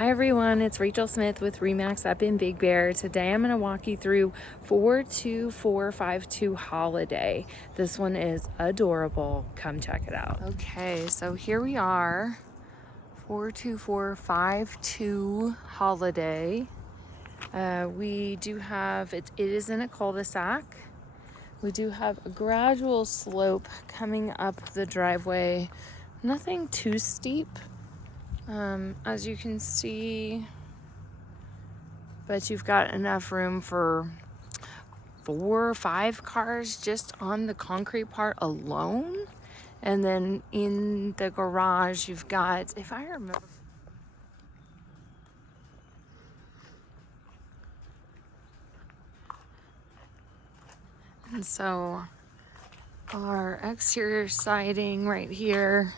Hi everyone, it's Rachel Smith with Remax up in Big Bear. Today I'm going to walk you through 42452 Holiday. This one is adorable. Come check it out. Okay, so here we are, 42452 Holiday. We do have, it is in a cul-de-sac. We do have a gradual slope coming up the driveway. Nothing too steep. As you can see, but you've got enough room for 4 or 5 cars just on the concrete part alone. And then in the garage, you've got, if I remember, and so our exterior siding right here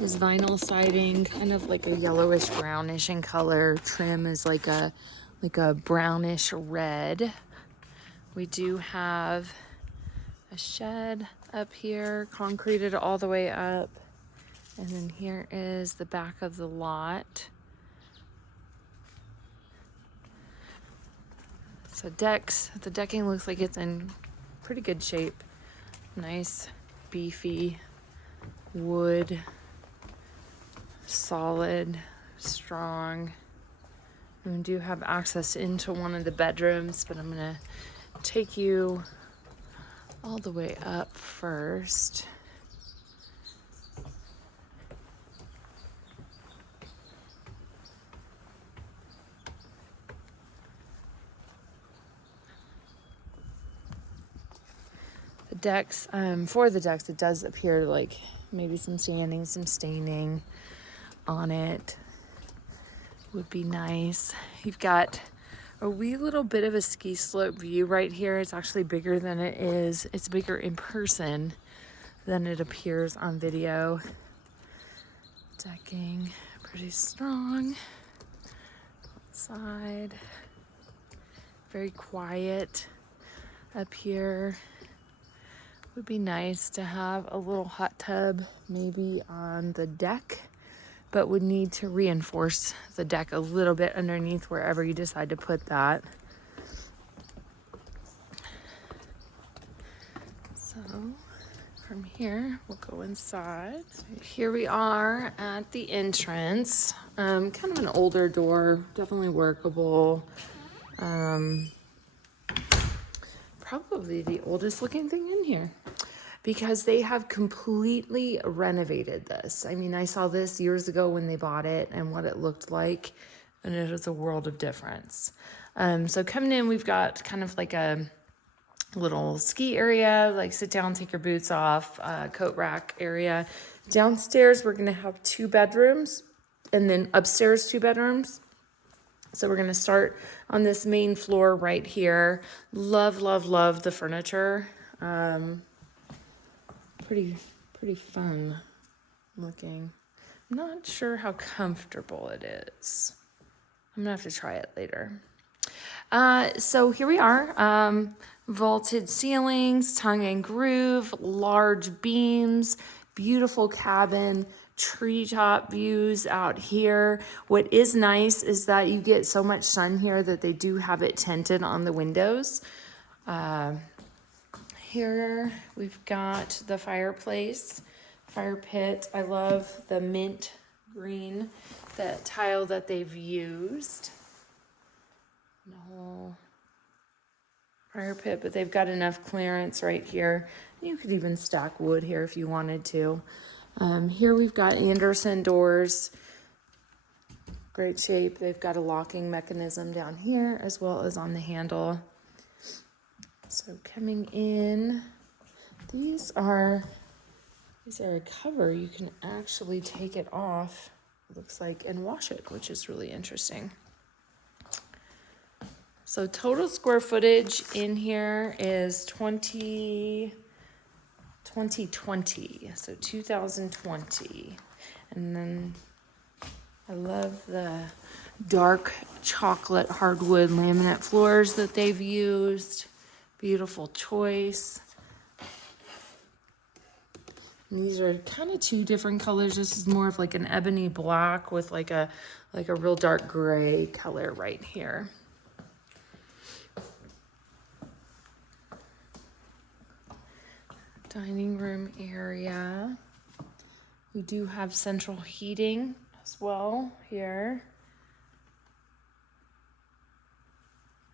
is vinyl siding, kind of like a yellowish brownish in color. Trim is like a brownish red. We do have a shed up here, concreted all the way up. And then here is the back of the lot. So the decking looks like it's in pretty good shape. Nice, beefy wood, solid, strong. And we do have access into one of the bedrooms, but I'm gonna take you all the way up first. The decks, for the decks, it does appear like maybe some sanding, some staining on it would be nice. You've got a wee little bit of a ski slope view right here. It's actually bigger than it is. It's bigger in person than it appears on video. Decking, pretty strong. Outside, very quiet up here. Would be nice to have a little hot tub maybe on the deck, but would need to reinforce the deck a little bit underneath wherever you decide to put that. So from here, we'll go inside. So here we are at the entrance. Kind of an older door, definitely workable. Probably the oldest looking thing in here because they have completely renovated this. I mean, I saw this years ago when they bought it and what it looked like, and it was a world of difference. So coming in, we've got kind of like a little ski area, like sit down, take your boots off, coat rack area. Downstairs, we're gonna have 2 bedrooms, and then upstairs 2 bedrooms. So we're gonna start on this main floor right here. Love, love, love the furniture. Pretty fun looking. I'm not sure how comfortable it is. I'm gonna have to try it later. So here we are. Vaulted ceilings, tongue and groove, large beams, beautiful cabin, treetop views out here. What is nice is that you get so much sun here that they do have it tinted on the windows. Here we've got the fireplace, fire pit. I love the mint green, that tile that they've used. The whole fire pit, but they've got enough clearance right here. You could even stack wood here if you wanted to. Here we've got Anderson doors, great shape. They've got a locking mechanism down here as well as on the handle. So coming in, these are a cover. You can actually take it off, it looks like, and wash it, which is really interesting. So total square footage in here is 2020, so 2020. And then I love the dark chocolate hardwood laminate floors that they've used. Beautiful choice. And these are kind of two different colors. This is more of like an ebony black with like a real dark gray color right here. Dining room area. We do have central heating as well here.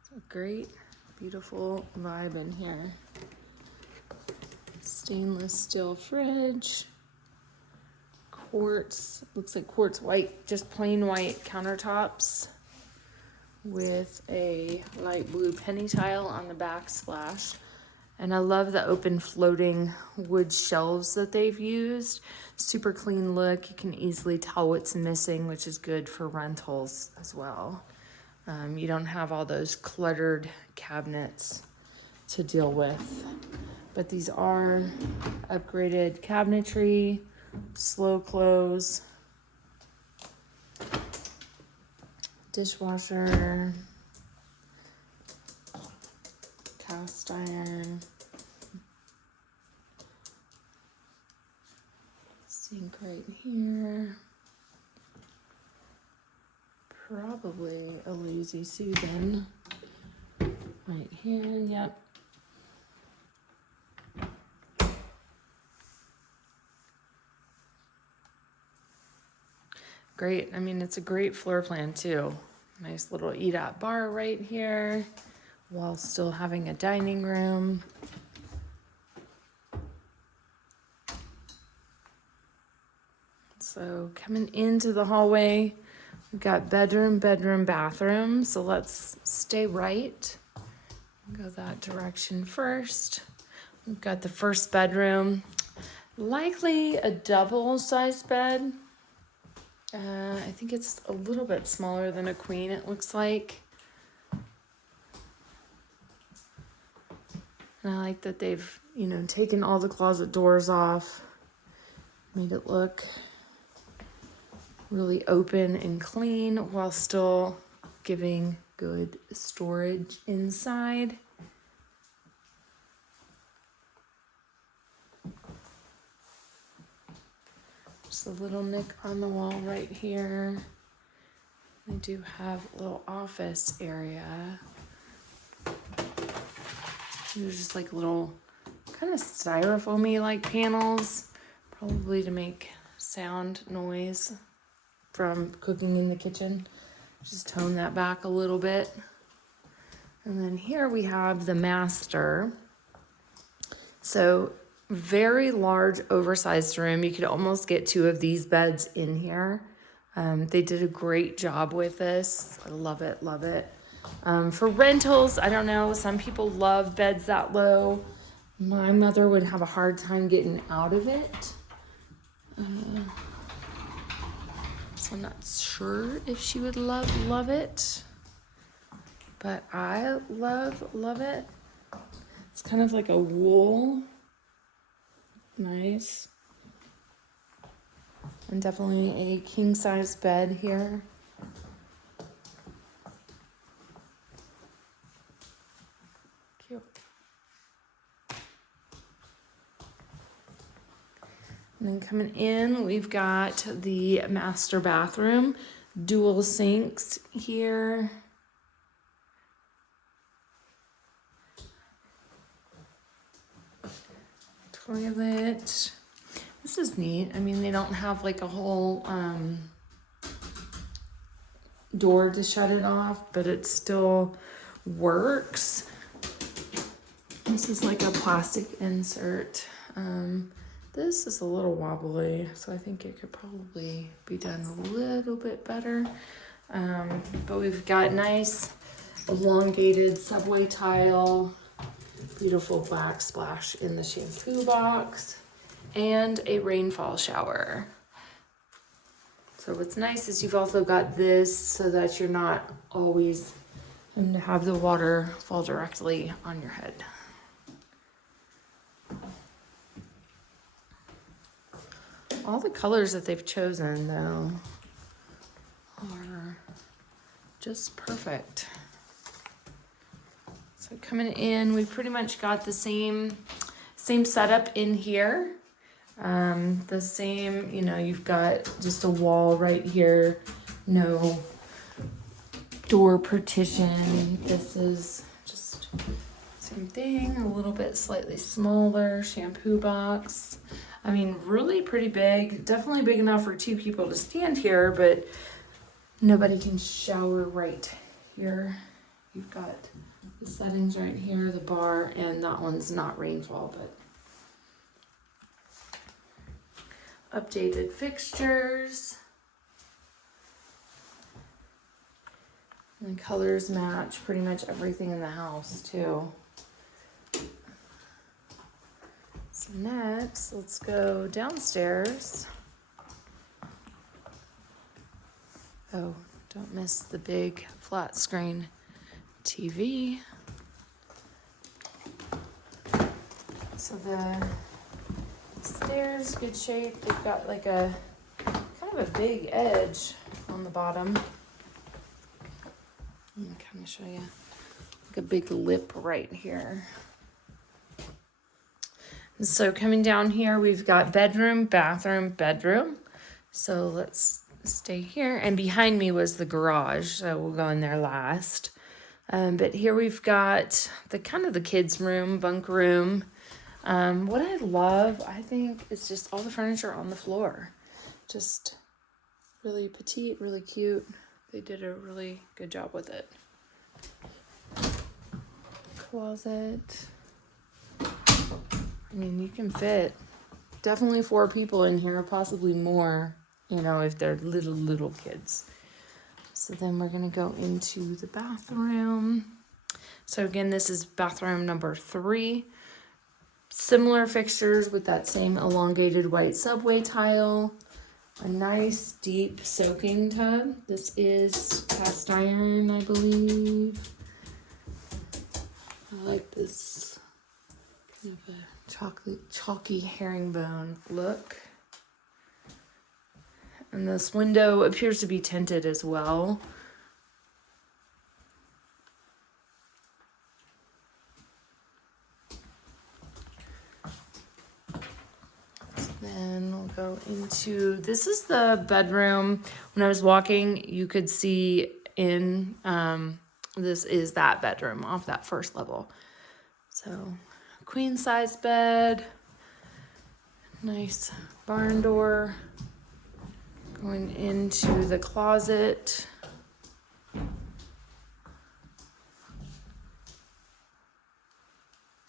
It's a great, beautiful vibe in here. Stainless steel fridge. Quartz, looks like quartz white, just plain white countertops with a light blue penny tile on the backsplash. And I love the open floating wood shelves that they've used. Super clean look. You can easily tell what's missing, which is good for rentals as well. You don't have all those cluttered cabinets to deal with. But these are upgraded cabinetry, slow close, dishwasher, cast iron, sink right here, probably a lazy Susan right here, yep. Great, I mean, it's a great floor plan too. Nice little eat-out bar right here, while still having a dining room. So coming into the hallway, we've got bedroom, bathroom. So let's stay right. Go that direction first. We've got the first bedroom, likely a double-sized bed. I think it's a little bit smaller than a queen, it looks like. And I like that they've, taken all the closet doors off, made it look really open and clean while still giving good storage inside. Just a little nick on the wall right here. They do have a little office area. There's just like little kind of styrofoamy like panels, probably to make sound noise from cooking in the kitchen. Just tone that back a little bit. And then here we have the master. So very large, oversized room. You could almost get two of these beds in here. They did a great job with this. I love it, love it. For rentals, I don't know, some people love beds that low. My mother would have a hard time getting out of it. So I'm not sure if she would love it. But I love it. It's kind of like a wool. Nice. And definitely a king size bed here. Cute. And then coming in, we've got the master bathroom, dual sinks here. Toilet. This is neat. I mean, they don't have like a whole door to shut it off, but it still works. This is like a plastic insert. This is a little wobbly, so I think it could probably be done a little bit better. But we've got nice elongated subway tile, beautiful backsplash in the shampoo box, and a rainfall shower. So what's nice is you've also got this so that you're not always having to have the water fall directly on your head. All the colors that they've chosen, though, are just perfect. So coming in, we pretty much got the same setup in here. The same, you know, you've got just a wall right here, no door partition. This is just same thing, a little bit slightly smaller, shampoo box. I mean, really pretty big, definitely big enough for 2 people to stand here, but nobody can shower right here. You've got the settings right here, the bar, and that one's not rainfall, but updated fixtures. And the colors match pretty much everything in the house too. So next, let's go downstairs. Oh, don't miss the big flat screen TV. So the stairs, good shape. They've got like a kind of a big edge on the bottom. Let me kind of show you, like a big lip right here. And so coming down here, we've got bedroom, bathroom, bedroom. So let's stay here. And behind me was the garage, so we'll go in there last. But here we've got the kind of the kids' room, bunk room. What I love, I think, is just all the furniture on the floor. Just really petite, really cute. They did a really good job with it. Closet. I mean, you can fit definitely 4 people in here, possibly more, you know, if they're little kids. So then we're gonna go into the bathroom. So again, this is bathroom number 3. Similar fixtures with that same elongated white subway tile. A nice deep soaking tub. This is cast iron, I believe. I like this kind of a chalky herringbone look. And this window appears to be tinted as well. Then we'll go into, this is the bedroom. When I was walking, you could see in, this is that bedroom off that first level. So queen size bed, nice barn door, going into the closet.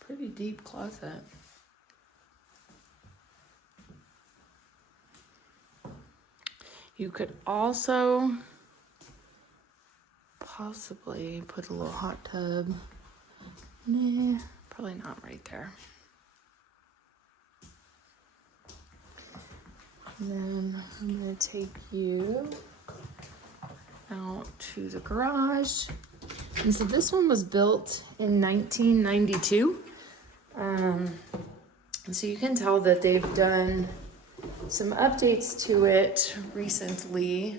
Pretty deep closet. You could also possibly put a little hot tub. Nah, probably not right there. And then I'm gonna take you out to the garage. And so this one was built in 1992. So you can tell that they've done some updates to it recently.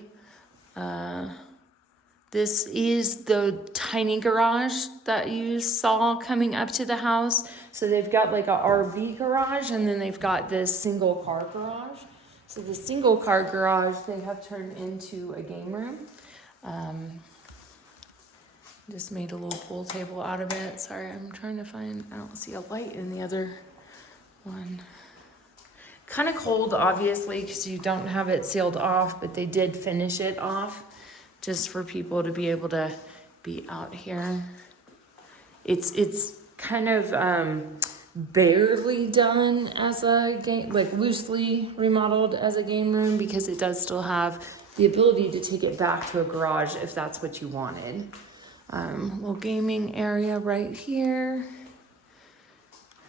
This is the tiny garage that you saw coming up to the house. So they've got like a RV garage, and then they've got this single car garage. So the single car garage they have turned into a game room. Just made a little pool table out of it. Sorry, I'm trying to find, I don't see a light in the other one. Kind of cold, obviously, because you don't have it sealed off, but they did finish it off just for people to be able to be out here. It's kind of barely done as a game, like loosely remodeled as a game room, because it does still have the ability to take it back to a garage if that's what you wanted. Little gaming area right here.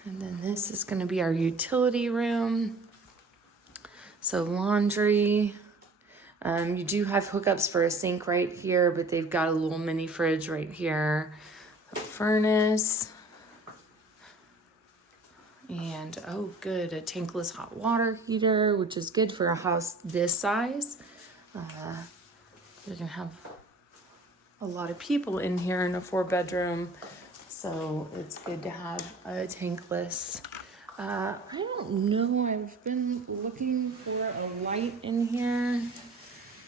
And then this is going to be our utility room. So laundry. You do have hookups for a sink right here, but they've got a little mini fridge right here. A furnace. And, oh good, a tankless hot water heater, which is good for a house this size. You're going to have a lot of people in here in a 4-bedroom. So it's good to have a tankless I don't know. I've been looking for a light in here,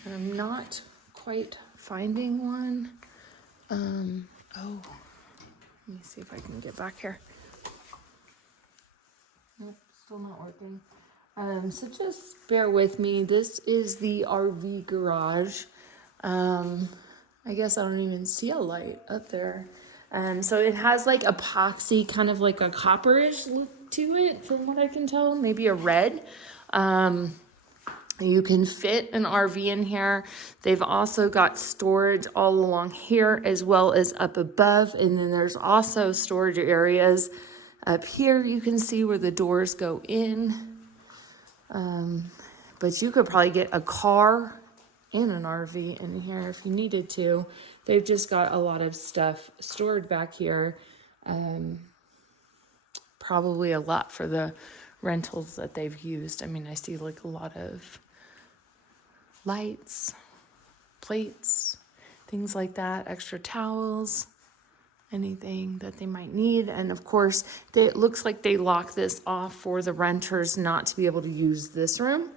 and I'm not quite finding one. Oh, let me see if I can get back here. Nope, still not working. So just bear with me. This is the RV garage. I guess I don't even see a light up there. So it has like epoxy, kind of like a copperish look to it, from what I can tell, maybe a red. You can fit an RV in here. They've also got storage all along here as well as up above. And then there's also storage areas up here. You can see where the doors go in. But you could probably get a car and an RV in here if you needed to. They've just got a lot of stuff stored back here. Probably a lot for the rentals that they've used. I mean, I see like a lot of lights, plates, things like that, extra towels, anything that they might need. And of course, it looks like they lock this off for the renters not to be able to use this room,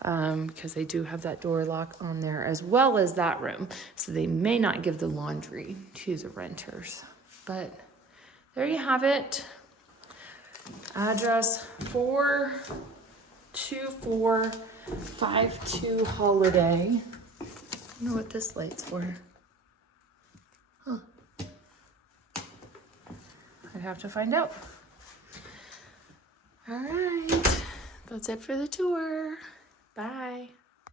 because they do have that door lock on there as well as that room. So they may not give the laundry to the renters. But there you have it. Address 42452 Holiday. I don't know what this light's for. Huh. I'd have to find out. All right. That's it for the tour. Bye.